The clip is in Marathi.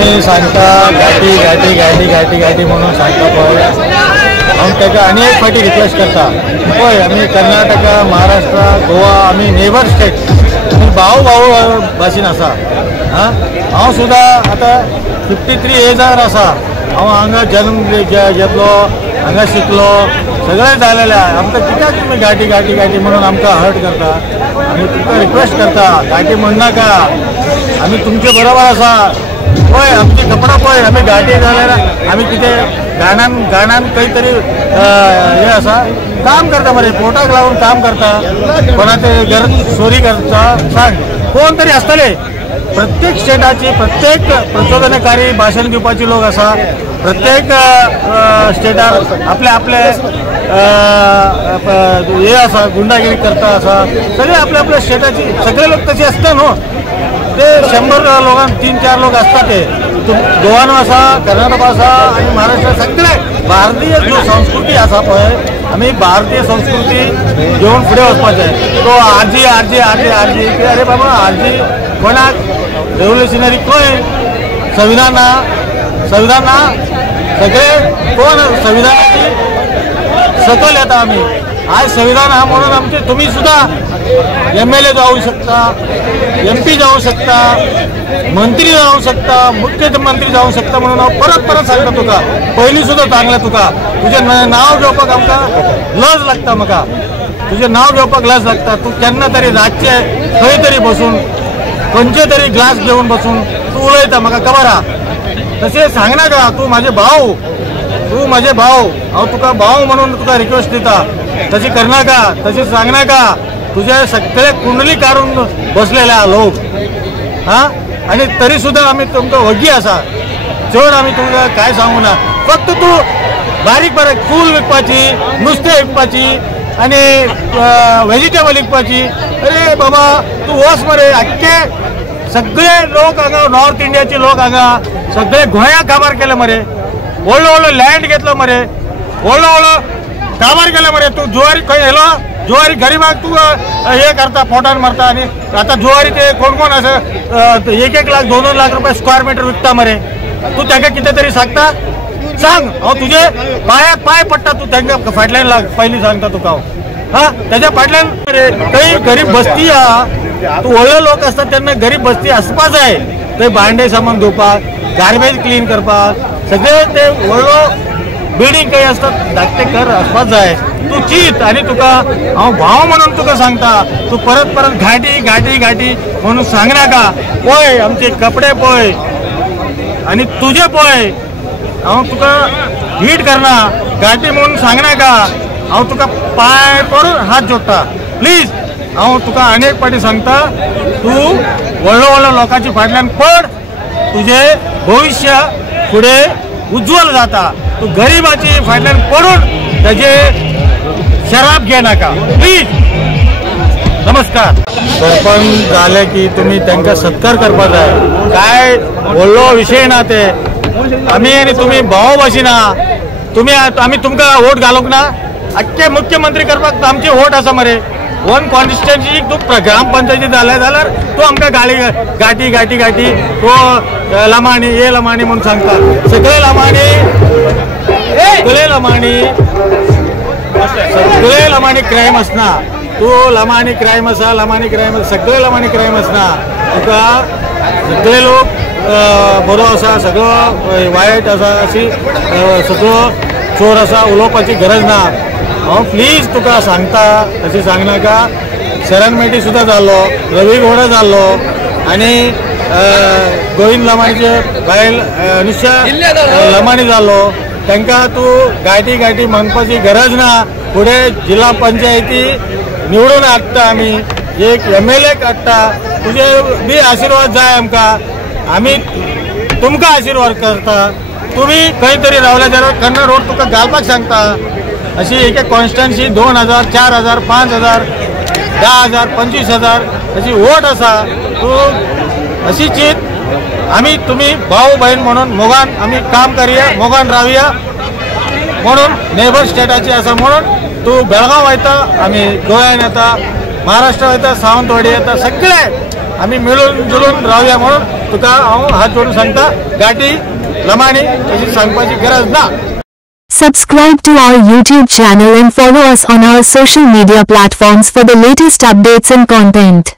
तुम्ही सांगता गाठी गाठी गाठी गाठी गाठी म्हणून सांगता पळय आमी ताका आनी एक फाटी रिक्वेस्ट करता पळय आमी कर्नाटका महाराष्ट्र गोवा आमी नेबर स्टेट आमी भाऊ भाऊ भाशेन आसा हांव सुद्दां आतां 53 एजार आसा हांव हांगा जन्म घेतलो हांगा शिकलो सगळें जालेलें आमकां कित्याक तुमी गाठी गाठी गाठी म्हणून आमकां हर्ट करता आमी तुमकां रिक्वेस्ट करता गाठी म्हणनाका आमी तुमचे बरोबर आसा पळय आमची कपडा पळय आमी गाठी जाल्यार आमी कितें गाणान खंय तरी हें आसा काम करता मरे पोटाक लागून काम करता कोणाचे घर चोरी करता सांग कोण तरी आसतले प्रत्येक स्टेटाची प्रत्येक प्रचोदनकारी भाषण घेवपाची लोक आसा प्रत्येक स्टेटार आपले आपले हे आसा गुंडागिरी करता आसा सगळे आपल्या आपल्या स्टेटाची सगळे लोक तसे आसता न्हू ते 100 लोकांक 3-4 लोक आसता ते गोवान आसा कर्नाटक आसा आनी महाराष्ट्र सगळे भारतीय जो संस्कृती आसा पळय आमी भारतीय संस्कृती घेवन फुडें वचपाचें तो आरजी आरजी आरजी आरजी अरे बाबा आरजी कोणाक रेव्होल्युशनरी खंय संविधान ना सगळे कोण संविधानाची सकल येता आमी आज संविधान हा म्हणून आमचे तुम्ही सुद्धा MLA जाऊ शकता MP जाऊ शकता मंत्री जाऊ शकता मुख्यमंत्री जाऊ शकता म्हणून हांव परत सांगता तुका पयलीं सुद्दां सांगलें तुका तुजें नांव घेवपाक आमकां लज लागता म्हाका तुजें नांव घेवपाक लज लागता तूं केन्ना तरी रातचें खंय तरी बसून खंयचे तरी ग्लास घेवन बसून तूं उलयता म्हाका खबर आहा तशें सांगनाका तूं म्हाजे भाव हांव तुका भाव म्हणून तुका रिक्वेस्ट दिता तशी करनाका तशी सांगनाका तुझे सगळे कुंडली काढून बसलेले लोक आणि तरी सुद्धा आम्ही तुमकां वगी आसा चड आम्ही तुमकां काय सांगू ना फक्त तूं बारीक फूल विकपाची नुस्तें विकपाची आणि व्हेजिटेबल विकपाची अरे बाबा तूं वच मरे आख्खे सगळे लोक हांगा नॉर्थ इंडियाचे लोक हांगा सगळे गोंया काबार केले मरे व्हडलो लँड घेतलो मरे व्हडलो काबार केले मरे तू जुवारी खंय येलो जुवारी गरीबाक तू हे करता पोटान मारता आणि आता जुवारी ते कोण असं 1-1 लाख 2-2 लाख रुपये स्क्वेअर मीटर विकता मरे तू ताका कितें तरी सांगता सांग हांव तुजे पायाक पाय पडटा तू तांकां फाटल्यान लाग पयलीं सांगता तुका हांव तेज्या फाटल्यान मरे थंय गरीब बस्ती आहा तू व्हडले लोक आसता तेन्ना गरीब बस्ती आसपा जाय थंय भांडे सामान धुवपाक गार्बेज क्लीन करपाक सगळे ते व्हडलो बिल्डिंग काही असतात धाकटे घर आसपाक जाय तू चित आणि तुका हांव भाव म्हणून तुका सांगता तू परत घाटी घाटी घाटी म्हणून सांगनाका पळय आमचे कपडे पळय आणि तुझे पळय हांव तुका हीट करना घाटी म्हणून सांगनाका हांव तुका पाय पडून हात जोडटा प्लीज हांव तुका अनेक फाटी सांगता तू व्हडलो लोकांची फाटल्यान पड तुझे भविष्य फुडें उज्ज्वल जाता तू गरीबाची फाटल्यान पडून ताजे शराब घे नाका प्लीज नमस्कार सरपंच झाले की तुम्ही त्यांचा सत्कार करपा जाय काय व्हडलो विषय ना ते आमी आनी तुम्ही भाव भाशेन आहा तुम्ही आमी तुमकां वोट घालूंक ना आख्खे मुख्यमंत्री करपाक आमची वोट आसा मरे 1 कॉन्स्टिट्युएन्सी तू ग्रामपंचायती जाले जाल्यार तू आमकां गाठी गाठी गाठी तो लमाणी हे लमाणी म्हणून सांगता सगळे लमाणी क्रायम आसना तू लमाणी क्रायम आसा सगळे लमाणी क्रायम आसना तुका सगळे लोक बरो आसा सगळो वायट आसा अशी सगळो चोर आसा उलोवपाची गरज ना हांव प्लीज तुका सांगता अशें सांगनाका शरण मेटी सुद्दां जाल्लो रवी घोडा जाल्लो आनी गोविंद लमाणीचे बायल निशा लमाणी जाल्लो तांकां तूं गाठी गाठी म्हणपाची गरज ना फुडें जिल्हा पंचायती निवडून हाडटा आमी एक MLA हाडटा तुजे बी आशिर्वाद जाय आमकां आमी तुमकां आशिर्वाद करता तुम्ही खंय तरी रावल्या जाल्यार कन्नड रोड तुका घालपाक सांगता अशी एक कॉन्स्टिट्युएन्सी 2000 4000 5000 10,000 25,000 अशी वोट आसा तू अशी चित आमी तुम्ही भाऊ बहीण म्हणून मोगान आमी काम करूया मोगान रावया म्हणून नेबर स्टेटाची आसा म्हणून तू बेळगांव वयता आमी गोंयान येता महाराष्ट्र वयता सावंतवाडी येता सगळे आम्ही मिळून जुळून राहूया म्हणून तुका हांव हात जोडून सांगता गाठी लमाणी अशी सांगपाची गरज ना. Subscribe to our YouTube channel and follow us on our social media platforms for the latest updates and content.